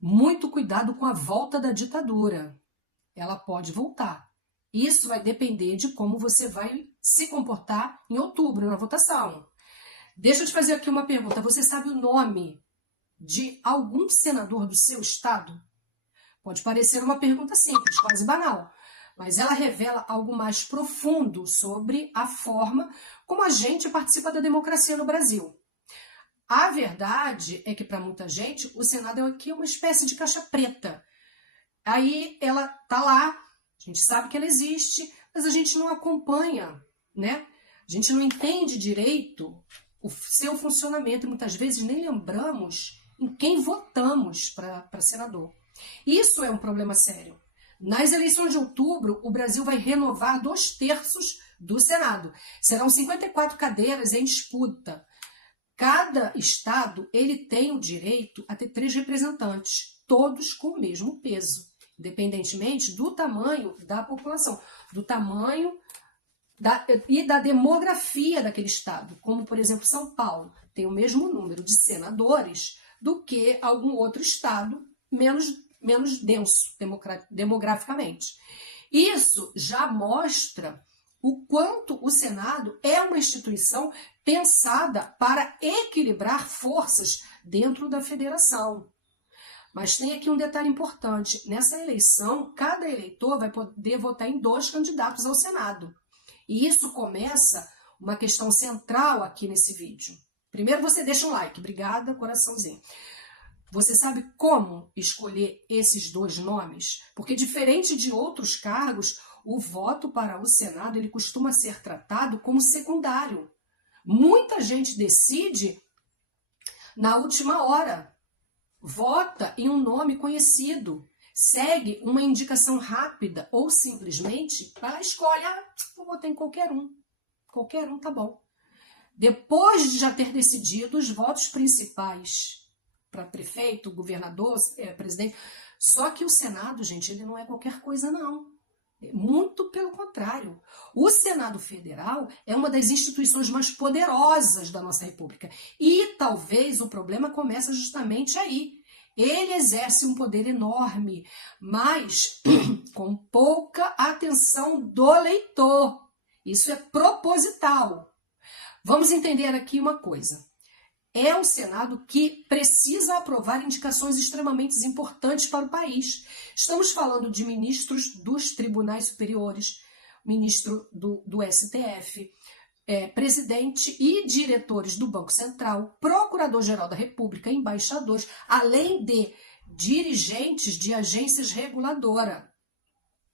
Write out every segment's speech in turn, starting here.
Muito cuidado com a volta da ditadura. Ela pode voltar. Isso vai depender de como você vai se comportar em outubro, na votação. Deixa eu te fazer aqui uma pergunta. Você sabe o nome de algum senador do seu estado? Pode parecer uma pergunta simples, quase banal, mas ela revela algo mais profundo sobre a forma como a gente participa da democracia no Brasil. A verdade é que, para muita gente, o Senado aqui é uma espécie de caixa preta. Aí ela tá lá, a gente sabe que ela existe, mas a gente não acompanha, né? A gente não entende direito o seu funcionamento e muitas vezes nem lembramos em quem votamos para senador. Isso é um problema sério. Nas eleições de outubro, o Brasil vai renovar 2/3 do Senado. Serão 54 cadeiras em disputa. Cada estado ele tem o direito a ter 3 representantes, todos com o mesmo peso, independentemente do tamanho da população, do tamanho e da demografia daquele estado. Como, por exemplo, São Paulo tem o mesmo número de senadores do que algum outro estado menos denso demograficamente. Isso já mostra o quanto o Senado é uma instituição pensada para equilibrar forças dentro da federação. Mas tem aqui um detalhe importante. Nessa eleição, cada eleitor vai poder votar em 2 candidatos ao Senado. E isso começa uma questão central aqui nesse vídeo. Primeiro você deixa um like. Obrigada, coraçãozinho. Você sabe como escolher esses 2 nomes? Porque diferente de outros cargos, o voto para o Senado ele costuma ser tratado como secundário. Muita gente decide na última hora, vota em um nome conhecido, segue uma indicação rápida ou simplesmente escolhe, vou votar em qualquer um tá bom. Depois de já ter decidido os votos principais para prefeito, governador, presidente, só que o Senado, gente, ele não é qualquer coisa não. Muito pelo contrário. O Senado Federal é uma das instituições mais poderosas da nossa República. E talvez o problema começa justamente aí. Ele exerce um poder enorme, mas com pouca atenção do eleitor. Isso é proposital. Vamos entender aqui uma coisa. É o Senado que precisa aprovar indicações extremamente importantes para o país. Estamos falando de ministros dos tribunais superiores, ministro do STF, presidente e diretores do Banco Central, procurador-geral da República, embaixadores, além de dirigentes de agências reguladoras.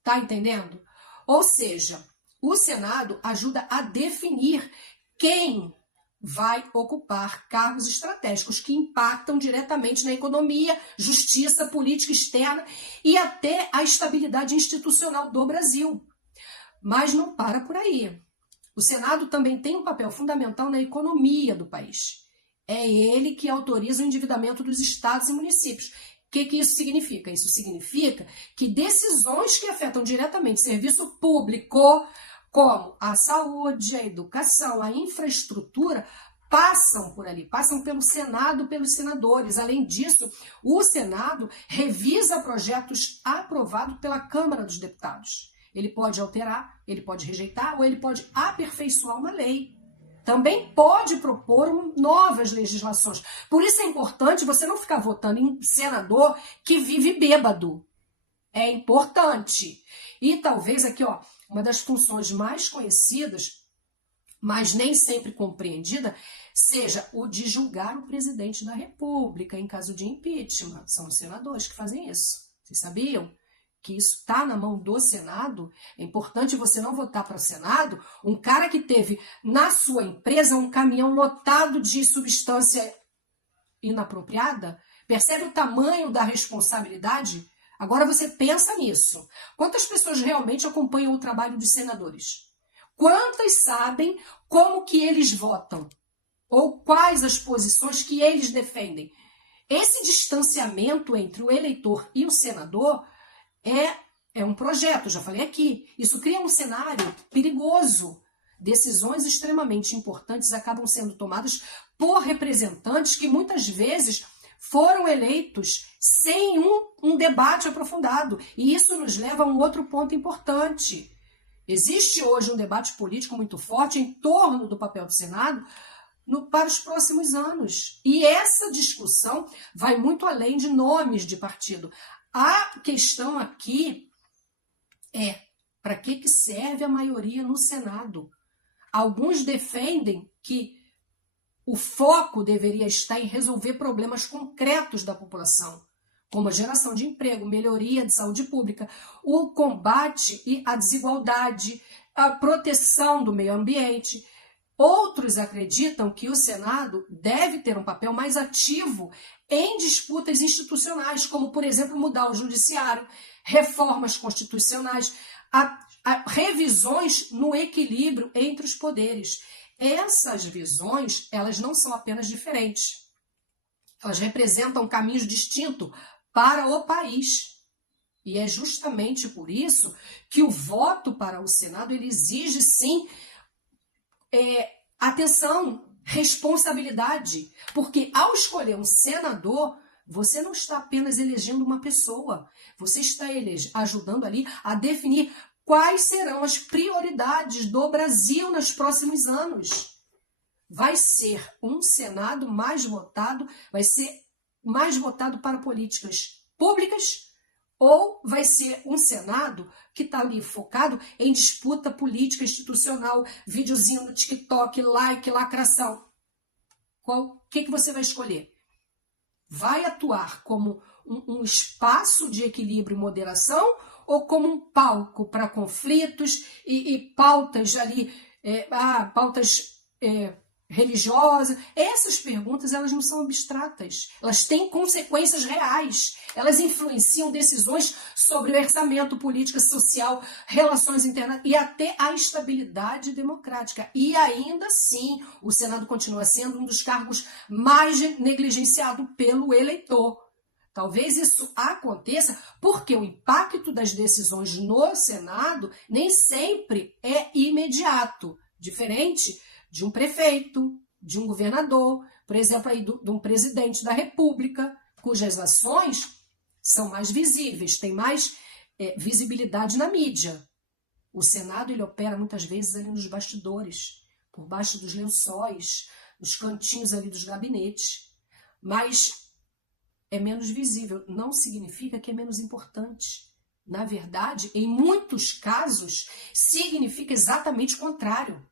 Tá entendendo? Ou seja, o Senado ajuda a definir quem vai ocupar cargos estratégicos que impactam diretamente na economia, justiça, política externa e até a estabilidade institucional do Brasil. Mas não para por aí. O Senado também tem um papel fundamental na economia do país. É ele que autoriza o endividamento dos estados e municípios. O que isso significa? Isso significa que decisões que afetam diretamente serviço público, como a saúde, a educação, a infraestrutura, passam por ali, passam pelo Senado, pelos senadores. Além disso, o Senado revisa projetos aprovados pela Câmara dos Deputados. Ele pode alterar, ele pode rejeitar ou ele pode aperfeiçoar uma lei. Também pode propor novas legislações. Por isso é importante você não ficar votando em senador que vive bêbado. É importante. E talvez aqui, uma das funções mais conhecidas, mas nem sempre compreendida, seja o de julgar o presidente da República em caso de impeachment. São os senadores que fazem isso. Vocês sabiam que isso está na mão do Senado? É importante você não votar para o Senado um cara que teve na sua empresa um caminhão lotado de substância inapropriada. Percebe o tamanho da responsabilidade? Agora você pensa nisso. Quantas pessoas realmente acompanham o trabalho dos senadores? Quantas sabem como que eles votam? Ou quais as posições que eles defendem? Esse distanciamento entre o eleitor e o senador é um projeto, já falei aqui. Isso cria um cenário perigoso. Decisões extremamente importantes acabam sendo tomadas por representantes que muitas vezes foram eleitos sem um debate aprofundado. E isso nos leva a um outro ponto importante. Existe hoje um debate político muito forte em torno do papel do Senado para os próximos anos. E essa discussão vai muito além de nomes de partido. A questão aqui é: para que serve a maioria no Senado? Alguns defendem que o foco deveria estar em resolver problemas concretos da população, como a geração de emprego, melhoria de saúde pública, o combate à desigualdade, a proteção do meio ambiente. Outros acreditam que o Senado deve ter um papel mais ativo em disputas institucionais, como, por exemplo, mudar o judiciário, reformas constitucionais, revisões no equilíbrio entre os poderes. Essas visões, elas não são apenas diferentes. Elas representam caminhos distintos para o país. E é justamente por isso que o voto para o Senado ele exige, sim, atenção, responsabilidade. Porque ao escolher um senador, você não está apenas elegendo uma pessoa. Você está ajudando ali a definir quais serão as prioridades do Brasil nos próximos anos. Vai ser um Senado mais votado, vai ser mais votado para políticas públicas, ou vai ser um Senado que está ali focado em disputa política institucional, videozinho no TikTok, like, lacração? O que você vai escolher? Vai atuar como um espaço de equilíbrio e moderação, ou como um palco para conflitos e pautas ali, pautas religiosas? Essas perguntas, elas não são abstratas, elas têm consequências reais, elas influenciam decisões sobre o orçamento, política, social, relações internas e até a estabilidade democrática. E ainda assim, o Senado continua sendo um dos cargos mais negligenciado pelo eleitor. Talvez isso aconteça porque o impacto das decisões no Senado nem sempre é imediato, diferente de um prefeito, de um governador, por exemplo, aí de um presidente da República, cujas ações são mais visíveis, têm mais visibilidade na mídia. O Senado ele opera muitas vezes ali nos bastidores, por baixo dos lençóis, nos cantinhos ali dos gabinetes, mas é menos visível, não significa que é menos importante. Na verdade, em muitos casos, significa exatamente o contrário.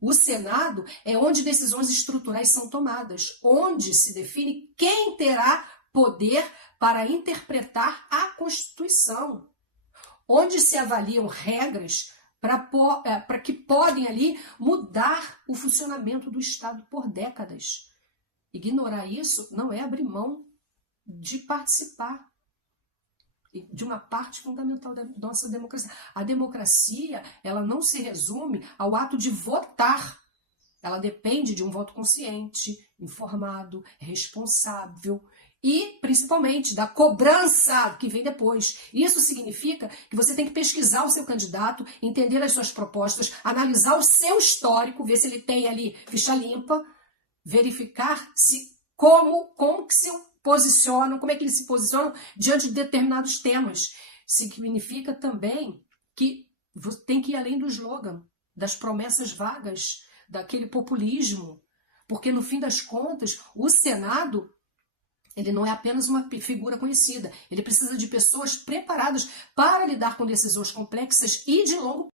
O Senado é onde decisões estruturais são tomadas, onde se define quem terá poder para interpretar a Constituição, onde se avaliam regras para que podem ali mudar o funcionamento do Estado por décadas. Ignorar isso não é abrir mão de participar de uma parte fundamental da nossa democracia. A democracia, ela não se resume ao ato de votar. Ela depende de um voto consciente, informado, responsável e, principalmente, da cobrança que vem depois. Isso significa que você tem que pesquisar o seu candidato, entender as suas propostas, analisar o seu histórico, ver se ele tem ali ficha limpa, verificar como que se posicionam, como é que eles se posicionam diante de determinados temas. Significa também que você tem que ir além do slogan, das promessas vagas, daquele populismo, porque no fim das contas, o Senado, ele não é apenas uma figura conhecida, ele precisa de pessoas preparadas para lidar com decisões complexas e de longo